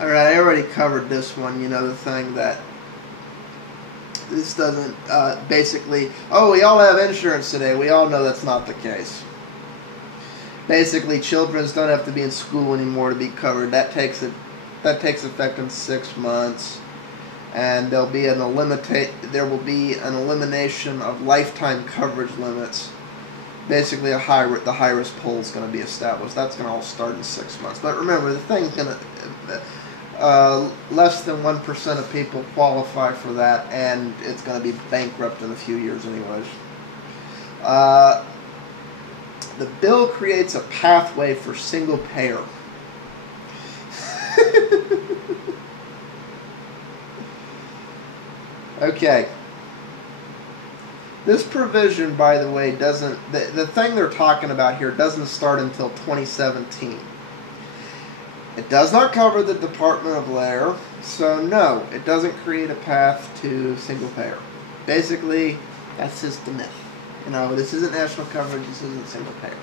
Alright, I already covered this one. You know, the thing that this doesn't basically, oh, we all have insurance today. We all know that's not the case. Basically, children don't have to be in school anymore to be covered. That takes effect in 6 months, and there will be an elimination of lifetime coverage limits. Basically, the high risk pool is going to be established. That's going to all start in 6 months. But remember, the thing's going to less than 1% of people qualify for that, and it's going to be bankrupt in a few years, anyways. The bill creates a pathway for single payer. Okay. This provision, by the way, doesn't... The thing they're talking about here doesn't start until 2017. It does not cover the Department of Labor, so no, it doesn't create a path to single payer. Basically, that's just the myth. You know, this isn't national coverage, this isn't single payer.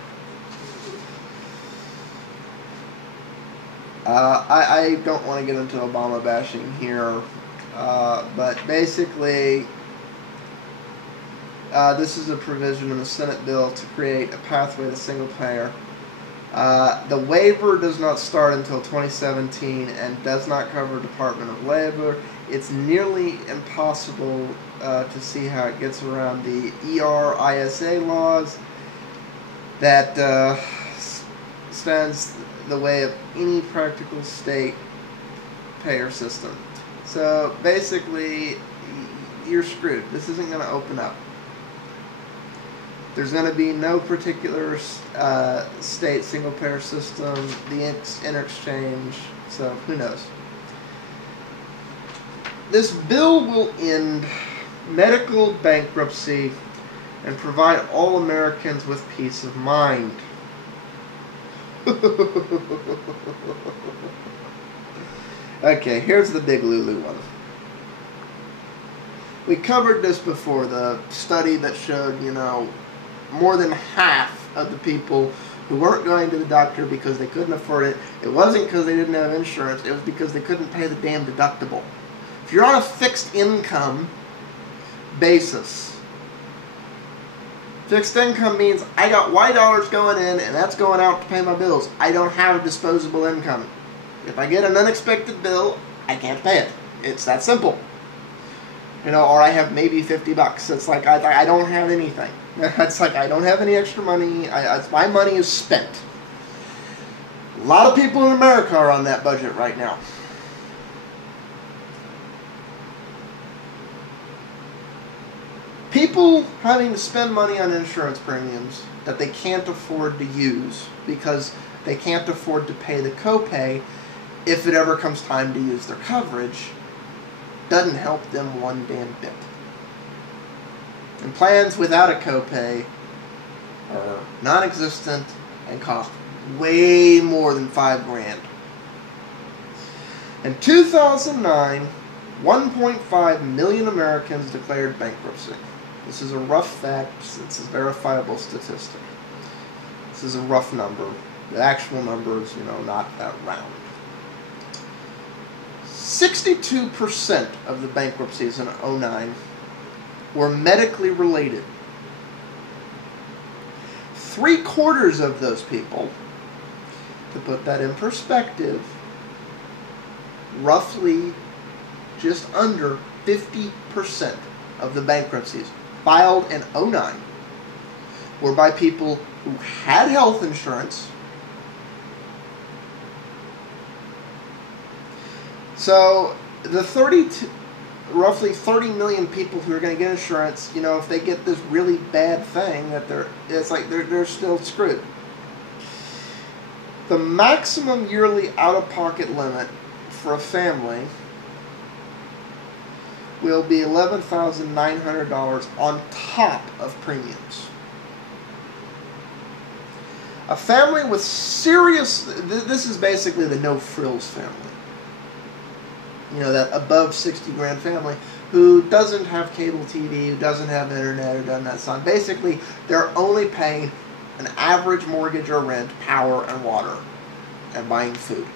I don't want to get into Obama bashing here, but basically, this is a provision in the Senate bill to create a pathway to single payer. The waiver does not start until 2017 and does not cover Department of Labor. It's nearly impossible to see how it gets around the ERISA laws that stands the way of any practical state payer system. So basically, you're screwed. This isn't going to open up. There's going to be no particular state single payer system, the interchange, so who knows. This bill will end medical bankruptcy and provide all Americans with peace of mind. Okay, here's the big Lulu one. We covered this before, the study that showed, you know, more than half of the people who weren't going to the doctor because they couldn't afford it, it wasn't because they didn't have insurance, it was because they couldn't pay the damn deductible. If you're on a fixed income basis, fixed income means I got Y dollars going in and that's going out to pay my bills. I don't have a disposable income. If I get an unexpected bill, I can't pay it. It's that simple. You know, or I have maybe $50. It's like I don't have anything. It's like I don't have any extra money. My money is spent. A lot of people in America are on that budget right now. People having to spend money on insurance premiums that they can't afford to use because they can't afford to pay the copay if it ever comes time to use their coverage doesn't help them one damn bit. And plans without a copay are non-existent and cost way more than $5,000. In 2009, 1.5 million Americans declared bankruptcy. This is a rough fact. It's a verifiable statistic. This is a rough number. The actual number is, you know, not that round. 62% of the bankruptcies in 2009 were medically related. 3/4 of those people, to put that in perspective, roughly just under 50% of the bankruptcies filed in 2009 were by people who had health insurance. So the roughly 30 million people who are going to get insurance, you know, if they get this really bad thing, they're still screwed. The maximum yearly out-of-pocket limit for a family will be $11,900 on top of premiums. A family with serious, this is basically the no-frills family. You know, that above 60 grand family who doesn't have cable TV, who doesn't have internet, or doesn't have sun. Basically, they're only paying an average mortgage or rent, power and water, and buying food.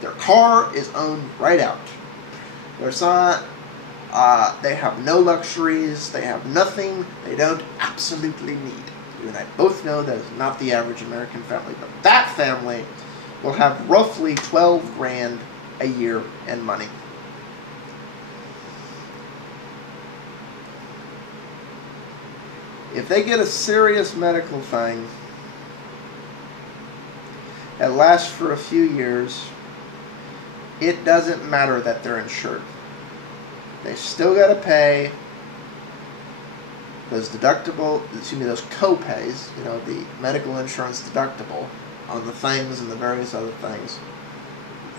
Their car is owned right out. There's not, they have no luxuries. They have nothing they don't absolutely need. You and I both know that is not the average American family, but that family will have roughly 12 grand a year in money. If they get a serious medical thing that lasts for a few years, it doesn't matter that they're insured. They still got to pay those those co-pays, the medical insurance deductible on the things and the various other things.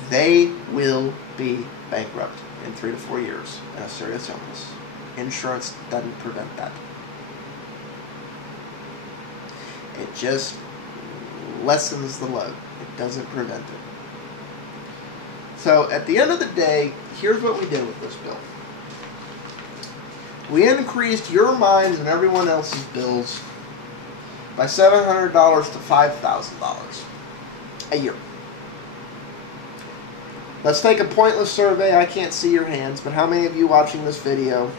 They will be bankrupt in 3 to 4 years in a serious illness. Insurance doesn't prevent that. It just lessens the load. It doesn't prevent it. So at the end of the day, here's what we did with this bill. We increased your, mine, and everyone else's bills by $700 to $5,000 a year. Let's take a pointless survey. I can't see your hands, but how many of you watching this video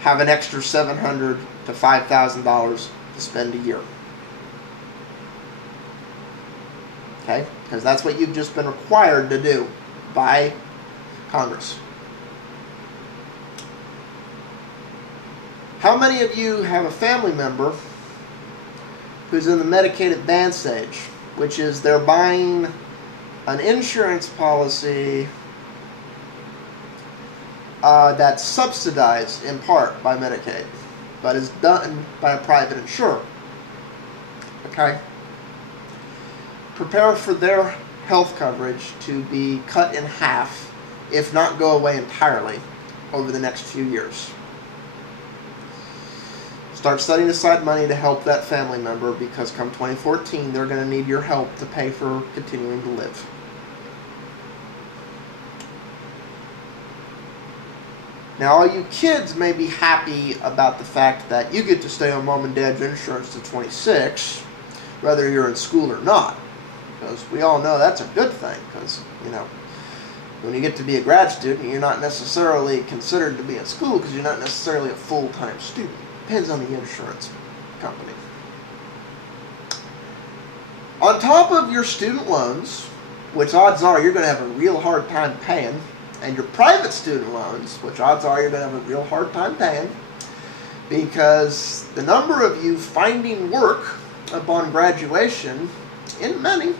have an extra $700 to $5,000 to spend a year? Okay? Because that's what you've just been required to do by Congress. How many of you have a family member who's in the Medicaid advance stage, which is they're buying an insurance policy that's subsidized in part by Medicaid, but is done by a private insurer? Okay? Prepare for their health coverage to be cut in half, if not go away entirely, over the next few years. Start setting aside money to help that family member, because come 2014, they're going to need your help to pay for continuing to live. Now, all you kids may be happy about the fact that you get to stay on mom and dad's insurance to 26, whether you're in school or not. Because we all know that's a good thing, because, when you get to be a grad student, you're not necessarily considered to be in school because you're not necessarily a full-time student. Depends on the insurance company. On top of your student loans, which odds are you're going to have a real hard time paying, and your private student loans, which odds are you're going to have a real hard time paying, because the number of you finding work upon graduation isn't many.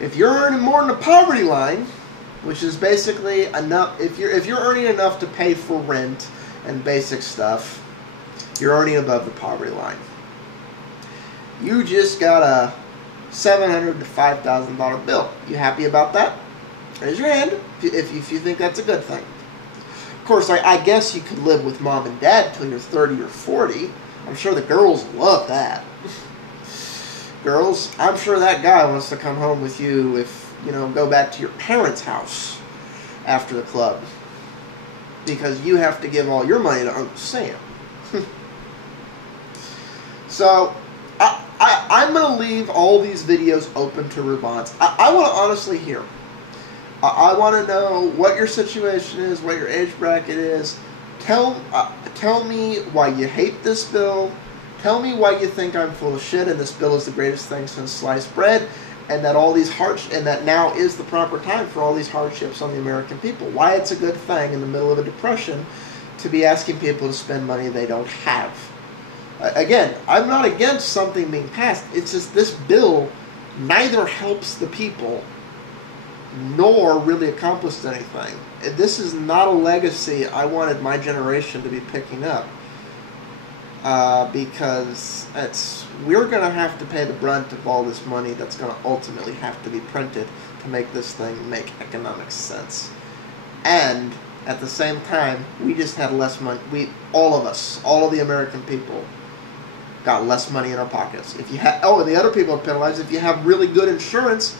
If you're earning more than the poverty line, which is basically enough, if you're earning enough to pay for rent and basic stuff, you're earning above the poverty line. You just got a $700 to $5,000 bill. You happy about that? Raise your hand if you think that's a good thing. Of course, I guess you could live with mom and dad till you're 30 or 40. I'm sure the girls love that. Girls, I'm sure that guy wants to come home with you if, go back to your parents' house after the club. Because you have to give all your money to Uncle Sam. So, I'm going to leave all these videos open to response. I want to honestly hear. I want to know what your situation is, what your age bracket is. Tell me why you hate this bill. Tell me why you think I'm full of shit and this bill is the greatest thing since sliced bread, and that and that now is the proper time for all these hardships on the American people. Why it's a good thing in the middle of a depression to be asking people to spend money they don't have. Again, I'm not against something being passed. It's just this bill neither helps the people nor really accomplished anything. This is not a legacy I wanted my generation to be picking up. Because we're going to have to pay the brunt of all this money that's going to ultimately have to be printed to make this thing make economic sense. And at the same time, we just had less money. All of the American people got less money in our pockets. If you and the other people are penalized. If you have really good insurance,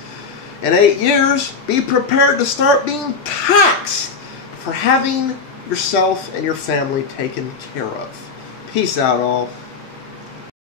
in 8 years, be prepared to start being taxed for having yourself and your family taken care of. Peace out, all.